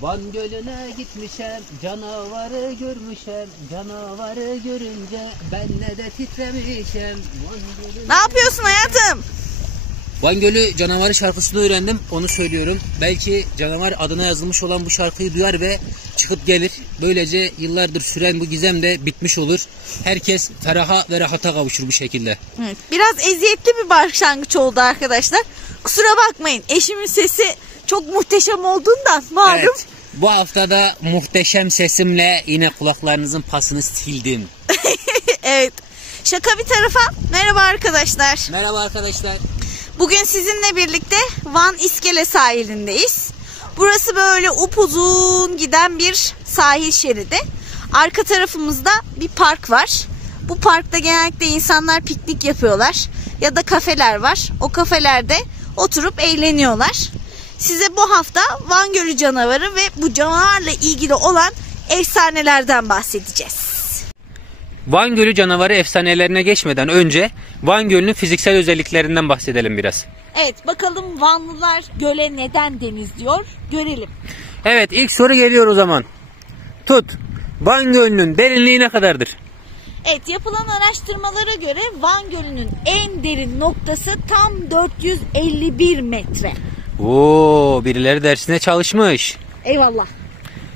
Van Gölü'ne gitmişem, canavarı görmüşem, canavarı görünce benle de titremişem. Ne yapıyorsun hayatım? Van Gölü canavarı şarkısını öğrendim, onu söylüyorum. Belki canavar adına yazılmış olan bu şarkıyı duyar ve çıkıp gelir. Böylece yıllardır süren bu gizem de bitmiş olur. Herkes feraha ve rahata kavuşur bu şekilde. Evet, biraz eziyetli bir başlangıç oldu arkadaşlar. Kusura bakmayın, eşimin sesi çok muhteşem olduğundan malum. Evet, bu haftada muhteşem sesimle yine kulaklarınızın pasını sildim. Evet, şaka bir tarafa merhaba arkadaşlar. Merhaba arkadaşlar. Bugün sizinle birlikte Van İskele sahilindeyiz. Burası böyle upuzun giden bir sahil şeridi. Arka tarafımızda bir park var. Bu parkta genellikle insanlar piknik yapıyorlar. Ya da kafeler var. O kafelerde oturup eğleniyorlar. Size bu hafta Van Gölü canavarı ve bu canavarla ilgili olan efsanelerden bahsedeceğiz. Van Gölü canavarı efsanelerine geçmeden önce Van Gölü'nün fiziksel özelliklerinden bahsedelim biraz. Evet, bakalım Vanlılar göle neden deniz diyor, görelim. Evet, ilk soru geliyor o zaman. Tut. Van Gölü'nün derinliği ne kadardır? Evet, yapılan araştırmalara göre Van Gölü'nün en derin noktası tam 451 metre. Oo, birileri dersine çalışmış. Eyvallah.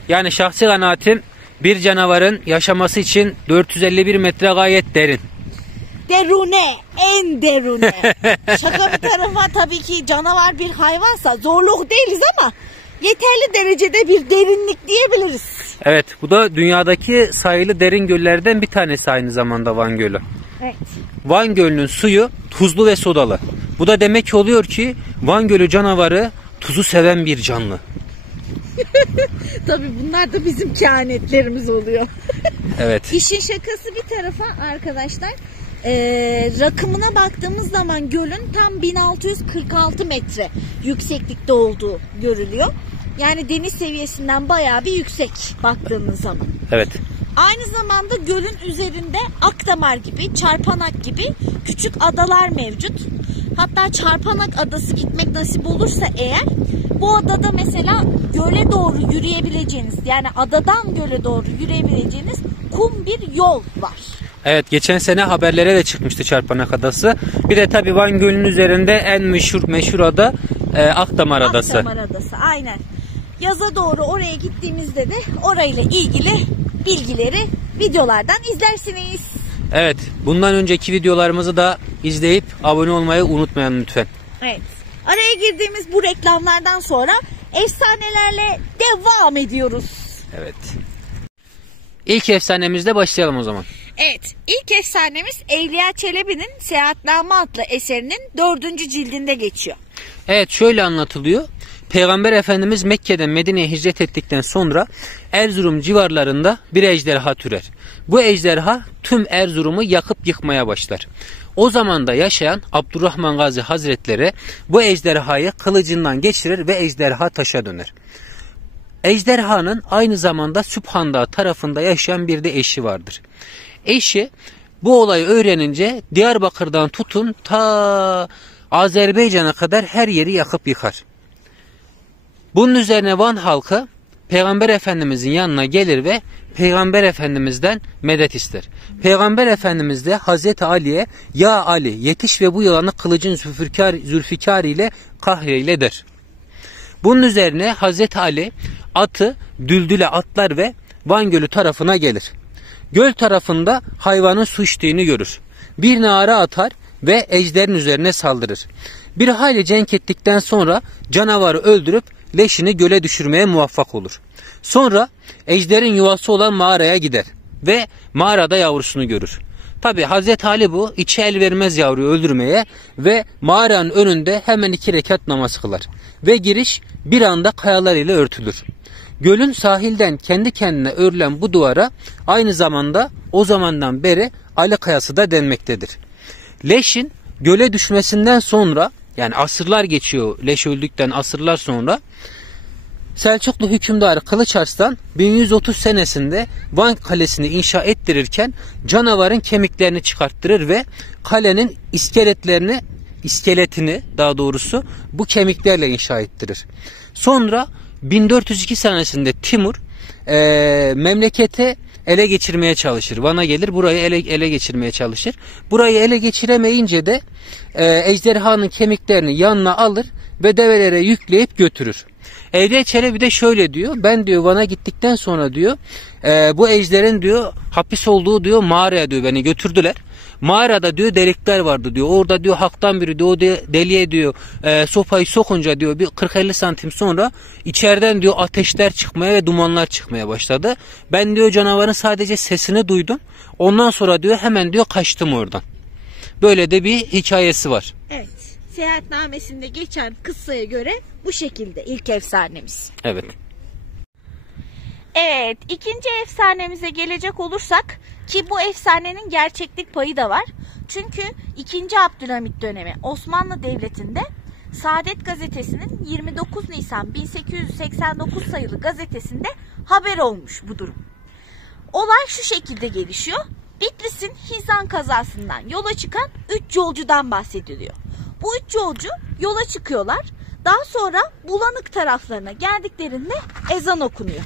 Yani şahsi kanaatim, bir canavarın yaşaması için 451 metre gayet derin. Derune, en derune. Şaka bir tarafa, tabii ki canavar bir hayvansa zorluk değiliz ama yeterli derecede bir derinlik diyebiliriz. Evet, bu da dünyadaki sayılı derin göllerden bir tanesi aynı zamanda Van Gölü. Evet. Van Gölü'nün suyu tuzlu ve sodalı. Bu da demek oluyor ki Van Gölü canavarı tuzu seven bir canlı. Tabii bunlar da bizim kehanetlerimiz oluyor. Evet. İşin şakası bir tarafa arkadaşlar, rakımına baktığımız zaman gölün tam 1646 metre yükseklikte olduğu görülüyor. Yani deniz seviyesinden bayağı bir yüksek baktığınız zaman. Evet. Aynı zamanda gölün üzerinde Akdamar gibi, Çarpanak gibi küçük adalar mevcut. Hatta Çarpanak adası gitmek nasip olursa eğer, bu adada mesela göle doğru yürüyebileceğiniz, yani adadan göle doğru yürüyebileceğiniz kum bir yol var. Evet, geçen sene haberlere de çıkmıştı Çarpanak Adası. Bir de tabii Van Gölü'nün üzerinde en meşhur ada Akdamar Adası. Akdamar Adası, aynen. Yaza doğru oraya gittiğimizde de orayla ilgili bilgileri videolardan izlersiniz. Evet, bundan önceki videolarımızı da izleyip abone olmayı unutmayın lütfen. Evet. Araya girdiğimiz bu reklamlardan sonra efsanelerle devam ediyoruz. Evet. İlk efsanemizle başlayalım o zaman. Evet, ilk efsanemiz Evliya Çelebi'nin Seyahatname adlı eserinin 4. cildinde geçiyor. Evet, şöyle anlatılıyor. Peygamber Efendimiz Mekke'den Medine'ye hicret ettikten sonra Erzurum civarlarında bir ejderha türer. Bu ejderha tüm Erzurum'u yakıp yıkmaya başlar. O zaman da yaşayan Abdurrahman Gazi Hazretleri bu ejderhayı kılıcından geçirir ve ejderha taşa döner. Ejderhanın aynı zamanda Sübhan Dağı tarafında yaşayan bir de eşi vardır. Eşi bu olayı öğrenince Diyarbakır'dan tutun ta Azerbaycan'a kadar her yeri yakıp yıkar. Bunun üzerine Van halkı Peygamber Efendimizin yanına gelir ve Peygamber Efendimiz'den medet ister. Peygamber Efendimiz de Hazreti Ali'ye "Ya Ali, yetiş ve bu yılanı kılıcın zülfikar ile kahreyle" der. Bunun üzerine Hazreti Ali atı düldüle atlar ve Van Gölü tarafına gelir. Göl tarafında hayvanın su içtiğini görür. Bir nara atar ve ejderin üzerine saldırır. Bir hayli cenk ettikten sonra canavarı öldürüp leşini göle düşürmeye muvaffak olur. Sonra ejderin yuvası olan mağaraya gider ve mağarada yavrusunu görür. Tabi Hazreti Ali bu içi el vermez yavruyu öldürmeye ve mağaranın önünde hemen 2 rekat namaz kılar. Ve giriş bir anda kayalar ile örtülür. Gölün sahilden kendi kendine örülen bu duvara aynı zamanda o zamandan beri Ali Kayası da denmektedir. Leşin göle düşmesinden sonra, yani asırlar geçiyor leş öldükten asırlar sonra, Selçuklu hükümdarı Kılıç Arslan 1130 senesinde Van Kalesi'ni inşa ettirirken canavarın kemiklerini çıkarttırır ve kalenin iskeletini daha doğrusu bu kemiklerle inşa ettirir. Sonra 1402 senesinde Timur memleketi ele geçirmeye çalışır. Van'a gelir, burayı ele geçirmeye çalışır. Burayı ele geçiremeyince de ejderhanın kemiklerini yanına alır ve develere yükleyip götürür. Evliya Çelebi de şöyle diyor. Ben diyor Van'a gittikten sonra diyor bu ejderin diyor hapis olduğu diyor mağaraya diyor beni götürdüler. Mağarada diyor delikler vardı diyor. Orada diyor halktan biri diyor o deliğe diyor sopayı sokunca diyor bir 40-50 santim sonra içeriden diyor ateşler çıkmaya ve dumanlar çıkmaya başladı. Ben diyor canavarın sadece sesini duydum. Ondan sonra diyor hemen diyor kaçtım oradan. Böyle de bir hikayesi var. Evet. Seyahatnamesinde geçen kıssaya göre bu şekilde ilk efsanemiz. Evet. Evet, ikinci efsanemize gelecek olursak ki bu efsanenin gerçeklik payı da var. Çünkü 2. Abdülhamit dönemi Osmanlı Devleti'nde Saadet Gazetesi'nin 29 Nisan 1889 sayılı gazetesinde haber olmuş bu durum. Olay şu şekilde gelişiyor. Bitlis'in Hizan kazasından yola çıkan 3 yolcudan bahsediliyor. Bu 3 yolcu yola çıkıyorlar. Daha sonra Bulanık taraflarına geldiklerinde ezan okunuyor.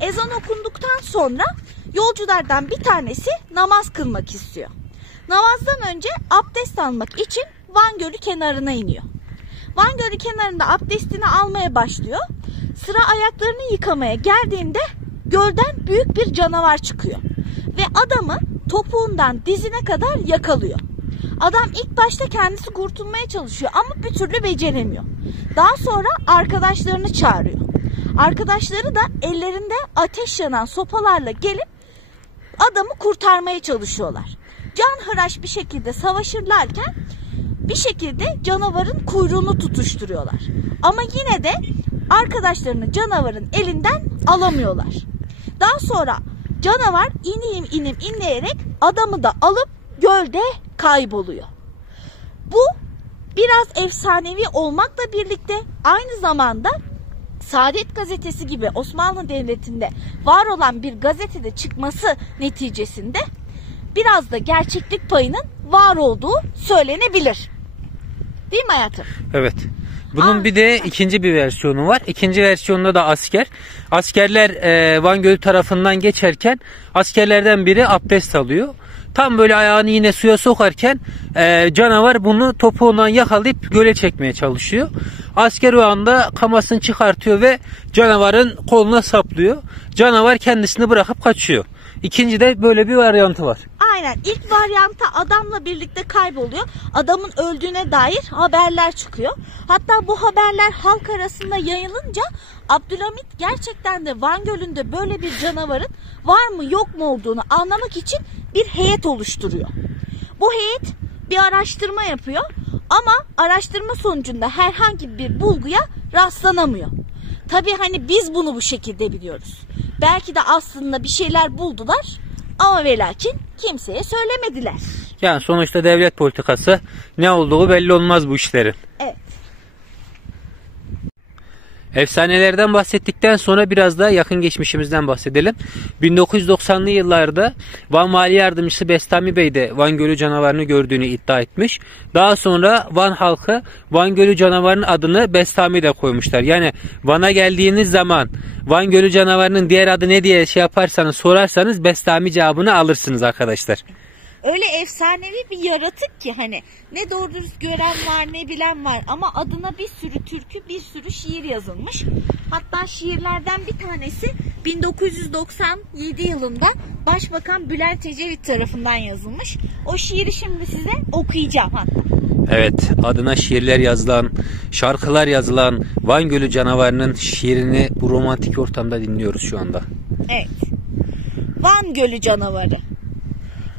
Ezan okunduktan sonra yolculardan bir tanesi namaz kılmak istiyor. Namazdan önce abdest almak için Van Gölü kenarına iniyor. Van Gölü kenarında abdestini almaya başlıyor. Sıra ayaklarını yıkamaya geldiğinde gölden büyük bir canavar çıkıyor. Ve adamı topuğundan dizine kadar yakalıyor. Adam ilk başta kendisi kurtulmaya çalışıyor ama bir türlü beceremiyor. Daha sonra arkadaşlarını çağırıyor. Arkadaşları da ellerinde ateş yanan sopalarla gelip adamı kurtarmaya çalışıyorlar. Canhıraş bir şekilde savaşırlarken bir şekilde canavarın kuyruğunu tutuşturuyorlar. Ama yine de arkadaşlarını canavarın elinden alamıyorlar. Daha sonra canavar inim inleyerek adamı da alıp gölde kayboluyor. Bu biraz efsanevi olmakla birlikte aynı zamanda Saadet Gazetesi gibi Osmanlı Devleti'nde var olan bir gazetede çıkması neticesinde biraz da gerçeklik payının var olduğu söylenebilir. Değil mi hayatım? Evet. Bunun bir de ikinci bir versiyonu var. İkinci versiyonunda da asker. Askerler Van Gölü tarafından geçerken askerlerden biri abdest alıyor. Tam böyle ayağını yine suya sokarken canavar bunu topuğundan yakalayıp göle çekmeye çalışıyor. Asker o anda kamasını çıkartıyor ve canavarın koluna saplıyor. Canavar kendisini bırakıp kaçıyor. İkinci de böyle bir varyantı var. Aynen. İlk varyanta adamla birlikte kayboluyor. Adamın öldüğüne dair haberler çıkıyor. Hatta bu haberler halk arasında yayılınca Abdülhamit gerçekten de Van Gölü'nde böyle bir canavarın var mı yok mu olduğunu anlamak için bir heyet oluşturuyor. Bu heyet bir araştırma yapıyor ama araştırma sonucunda herhangi bir bulguya rastlanamıyor. Tabii hani biz bunu bu şekilde biliyoruz. Belki de aslında bir şeyler buldular ama ve lakin kimseye söylemediler. Yani sonuçta devlet politikası, ne olduğu belli olmaz bu işlerin. Evet. Efsanelerden bahsettikten sonra biraz da yakın geçmişimizden bahsedelim. 1990'lı yıllarda Van Vali Yardımcısı Bestami Bey de Van Gölü canavarını gördüğünü iddia etmiş. Daha sonra Van halkı Van Gölü canavarının adını Bestami de koymuşlar. Yani Van'a geldiğiniz zaman Van Gölü canavarının diğer adı ne diye yaparsanız sorarsanız Bestami cevabını alırsınız arkadaşlar. Öyle efsanevi bir yaratık ki hani ne doğru dürüst gören var ne bilen var ama adına bir sürü türkü bir sürü şiir yazılmış. Hatta şiirlerden bir tanesi 1997 yılında Başbakan Bülent Ecevit tarafından yazılmış. O şiiri şimdi size okuyacağım hatta. Evet, adına şiirler yazılan, şarkılar yazılan Van Gölü canavarının şiirini bu romantik ortamda dinliyoruz şu anda. Evet. Van Gölü canavarı.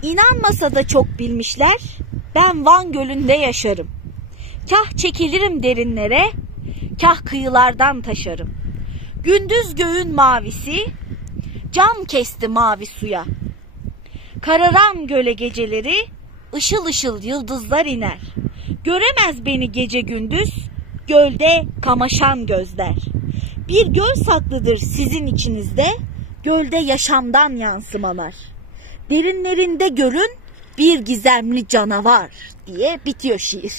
İnanmasa da çok bilmişler, ben Van Gölü'nde yaşarım. Kah çekilirim derinlere, kah kıyılardan taşarım. Gündüz göğün mavisi, cam kesti mavi suya. Kararan göle geceleri, ışıl ışıl yıldızlar iner. Göremez beni gece gündüz, gölde kamaşan gözler. Bir göl saklıdır sizin içinizde, gölde yaşamdan yansımalar. Derinlerinde gölün bir gizemli canavar diye bitiyor şiir.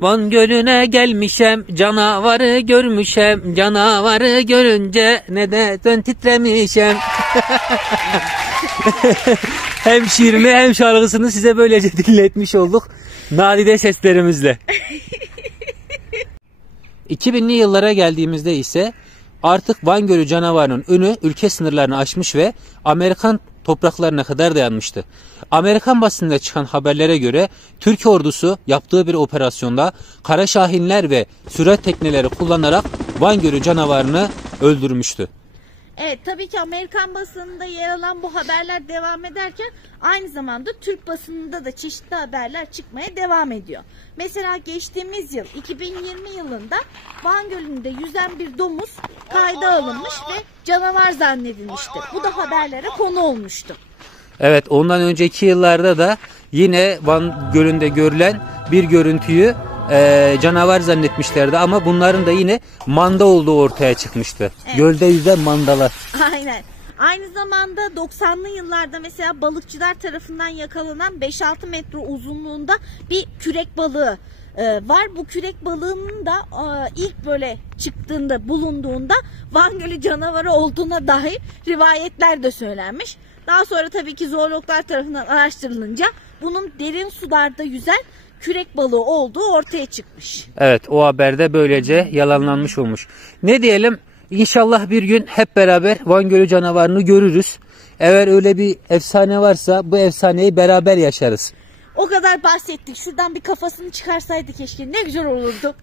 Van Gölü'ne gelmişem, canavarı görmüşem, canavarı görünce neden titremişem. Hem şiirini hem şarkısını size böylece dinletmiş olduk nadide seslerimizle. 2000'li yıllara geldiğimizde ise artık Van Gölü canavarının önü ülke sınırlarını aşmış ve Amerikan topraklarına kadar dayanmıştı. Amerikan basınında çıkan haberlere göre Türk ordusu yaptığı bir operasyonda kara şahinler ve sürat tekneleri kullanarak Van Gölü canavarını öldürmüştü. Evet, tabii ki Amerikan basınında yer alan bu haberler devam ederken aynı zamanda Türk basınında da çeşitli haberler çıkmaya devam ediyor. Mesela geçtiğimiz yıl 2020 yılında Van Gölü'nde yüzen bir domuz kayda alınmış ve canavar zannedilmişti. Bu da haberlere konu olmuştu. Evet, ondan önceki yıllarda da yine Van Gölü'nde görülen bir görüntüyü canavar zannetmişlerdi ama bunların da yine manda olduğu ortaya çıkmıştı. Evet. Gölde yüzen mandalar. Aynen. Aynı zamanda 90'lı yıllarda mesela balıkçılar tarafından yakalanan 5-6 metre uzunluğunda bir kürek balığı var. Bu kürek balığının da ilk böyle çıktığında, bulunduğunda Van Gölü canavarı olduğuna dair rivayetler de söylenmiş. Daha sonra tabii ki zoologlar tarafından araştırılınca bunun derin sularda yüzen kürek balığı olduğu ortaya çıkmış. Evet, o haberde böylece yalanlanmış olmuş. Ne diyelim, İnşallah bir gün hep beraber Van Gölü canavarını görürüz. Eğer öyle bir efsane varsa bu efsaneyi beraber yaşarız. O kadar bahsettik. Şuradan bir kafasını çıkarsaydı keşke, ne güzel olurdu.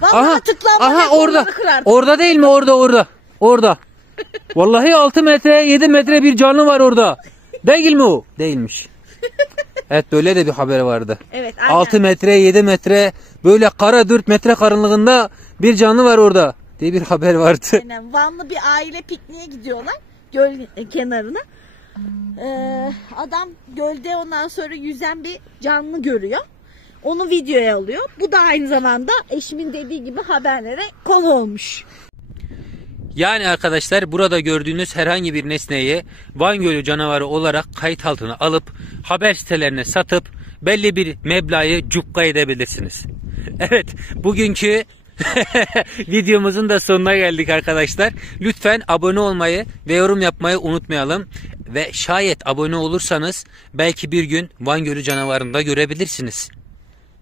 Vallahi tıklanma orada. Orada değil mi? Orada. Vallahi 6 metre 7 metre bir canlı var orada. Değil mi o? Değilmiş. Evet, böyle de bir haber vardı. Evet, aynen. 6 metre 7 metre böyle kara 4 metre karanlığında bir canlı var orada diye bir haber vardı. Aynen. Vanlı bir aile pikniğe gidiyorlar göl kenarına. Adam gölde ondan sonra yüzen bir canlı görüyor. Onu videoya alıyor. Bu da aynı zamanda eşimin dediği gibi haberlere konu olmuş. Yani arkadaşlar, burada gördüğünüz herhangi bir nesneyi Van Gölü canavarı olarak kayıt altına alıp haber sitelerine satıp belli bir meblağı cukka edebilirsiniz. Evet, bugünkü videomuzun da sonuna geldik arkadaşlar. Lütfen abone olmayı ve yorum yapmayı unutmayalım. Ve şayet abone olursanız belki bir gün Van Gölü canavarını da görebilirsiniz.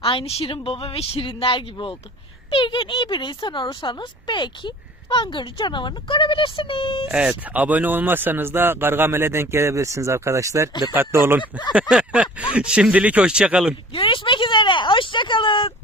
Aynı Şirin Baba ve Şirinler gibi oldu. Bir gün iyi bir insan olursanız belki Van Gölü canavarını görebilirsiniz. Evet, abone olmazsanız da Gargamel'e denk gelebilirsiniz arkadaşlar. Dikkatli olun. Şimdilik hoşça kalın. Görüşmek üzere. Hoşça kalın.